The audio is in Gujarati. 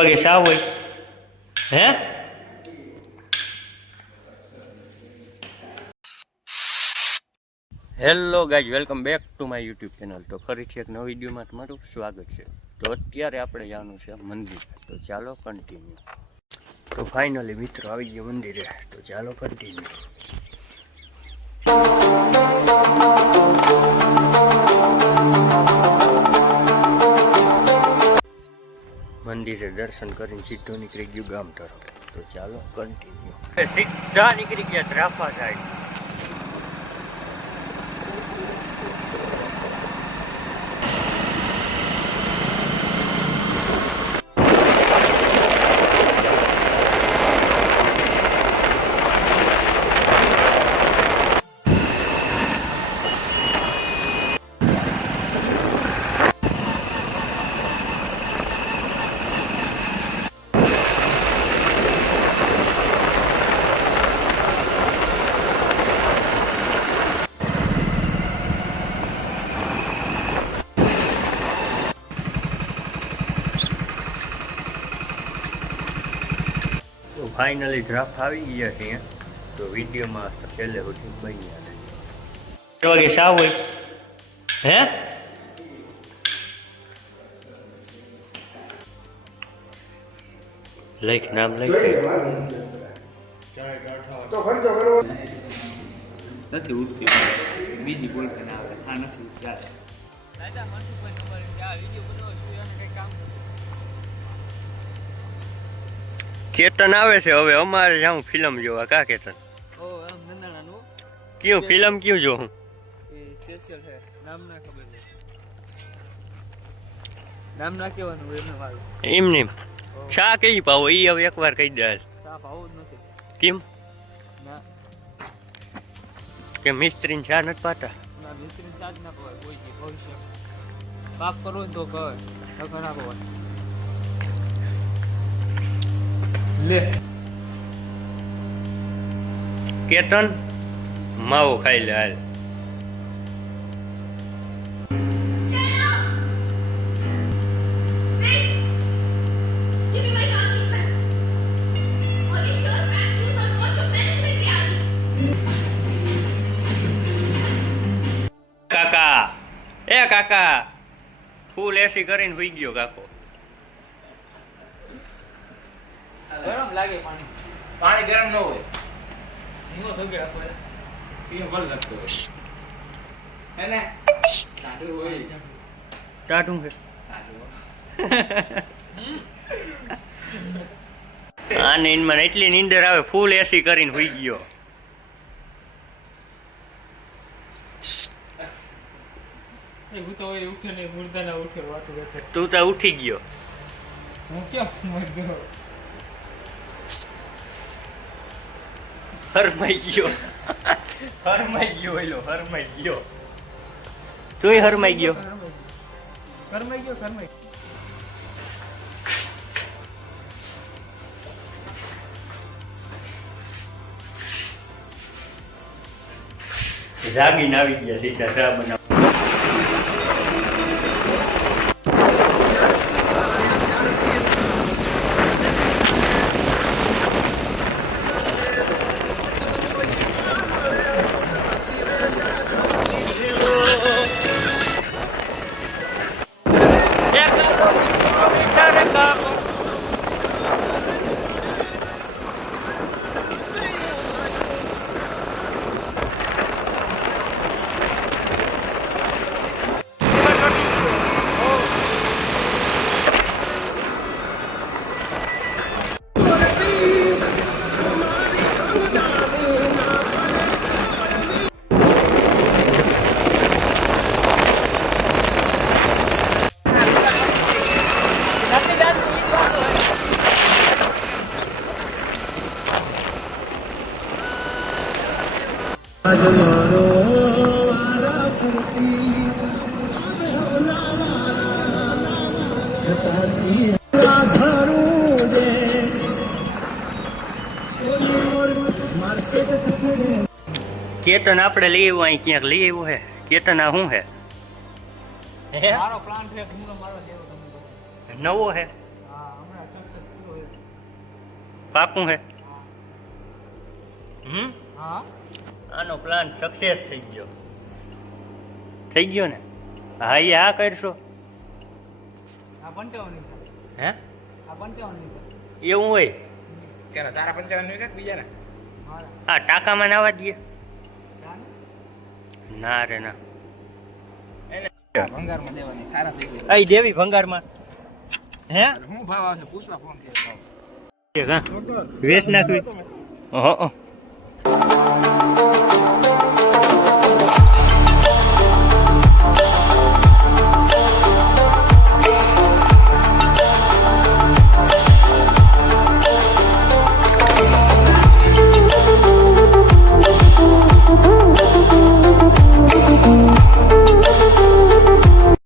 વાગે સાવ હોય હે hello guys, welcome back to my YouTube channel. તો ફરીથી એક નવા વિડીયોમાં તમારું સ્વાગત છે. તો અત્યારે આપણે જવાનું છે મંદિર, તો ચાલો કન્ટિન્યુ. તો ફાઇનલી મિત્રો આવી ગયો મંદિરે, તો ચાલો કન્ટિન્યુ. મંદિરે દર્શન કરીને સીધો નીકળી ગયું ગામ તરફ, તો ચાલો કન્ટિન્યુ. સીધા નીકળી ગયા ત્રાફા સાઈડ. ફાઇનલી ડ્રાફ્ટ આવી ગયા છે, તો વિડીયોમાં છેલ્લે સુધી બન્યા છે. વાગે સાવ હોય હે લખ નામ લખ નથી ઉઠતી, બીજી બોલ કે ના આવે. આ નથી ઉઠતી. કેતન આવે છે હવે અમારે જાઉં ફિલ્મ જોવા. કા કેતન ક્યું ફિલ્મ ક્યું જો હું સ્પેશિયલ છે, નામ ના ખબર છે, નામ ના કહેવાનું એને મારું એમ નહીં. ચા કઈ પાવો એ હવે એકવાર કહી દે. ચા ભાવ જ નથી. કેમ ના કે મિસ્ત્રી ચા નથી પાતા? ના મિસ્ત્રી ચા જ ના પવાય કોઈ દી ભવિષ્ય. પાપ કરો ને તો કહે નકર ના પવાય. લે કેતન માવો ખાઈ લે હાલ. કાકા એ કાકા ફૂલ એસી કરીને હોઈ ગયો કાકો. ગરમ લાગે પાણી. પાણી ગરમ ન હોય. સિંગો થોગે રાખો. સિંહ ભલ લાગતો હોય હે ને. ટાટુ હોય. ટાટું છે આને મને એટલી નીંદર આવે, ફૂલ એસી કરીને હોઈ ગયો. હું તો ઉઠે નહીં, મુર્દા ના ઉઠે વાત કરતો. તું તો ઉઠી ગયો. હું ક્યાં મરદો હરમાઈ ગયો. હરમાઈ ગયો એલો, હરમાઈ ગયો. તુંય હરમાઈ ગયો. કરમાઈ ગયો કરમાઈ. જાગીને આવી ગયા સીધા ચા બનાવ. કેતન આપણે લઈ આવ્યું, અહીં ક્યાંક લઈ આવ્યું હે. કેતન આ શું હે? મારો પ્લાન છે ઘૂમરો મારો દેવો તમને. નવો હે? હા, હમણાં પાકું હે હા આનો પ્લાન સક્સેસ થઈ ગયો ને હા એ હા કરશો આ 55 હે આ 55 એવું હોય ક્યારે તારા 55 નું કે બીજાના મારા હા ટાંકામાં નાવા દઈએ જાને ના રે ના ભંગારમાં દેવાની સારા થઈ ગઈ અહીં દેવી ભંગારમાં હે હું ભાવ આવશે પૂછવા ફોન કર્યો વેચ નાખવી